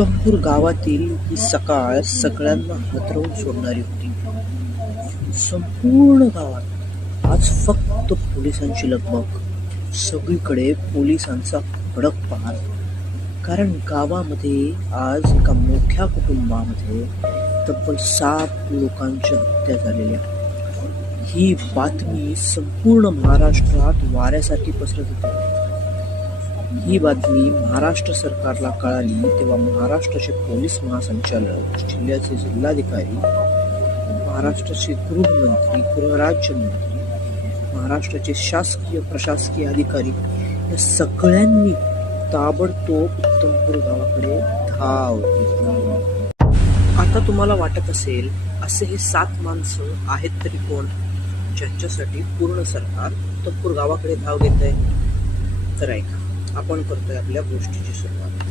उत्तमपूर गावातील ही सकाळ सगळ्यांना हादरवून सोडणारी होती. संपूर्ण गावात आज फक्त पोलिसांची लगबग. सगळीकडे पोलिसांचा भडकपणा. कारण गावामध्ये आज एका मोठ्या कुटुंबामध्ये तब्बल 7 लोकांच्या हत्या झालेल्या. ही बातमी संपूर्ण महाराष्ट्रात वाऱ्यासारखी पसरत होती. ही बातमी महाराष्ट्र सरकारला कळाली तेव्हा महाराष्ट्राचे पोलीस महासंचालक, जिल्ह्याचे जिल्हाधिकारी, महाराष्ट्राचे गृहमंत्री, गृहराज्यमंत्री, महाराष्ट्राचे शासकीय प्रशासकीय अधिकारी या सगळ्यांनी ताबडतोब उत्तमपूर गावाकडे धाव घेतली. आता तुम्हाला वाटत असेल असे हे 7 माणसं आहेत तरी कोण, ज्यांच्यासाठी पूर्ण सरकार उत्तमपूर गावाकडे धाव घेत आहे? तर ऐका, आपण करतोय आपल्या गोष्टीची सुरुवात.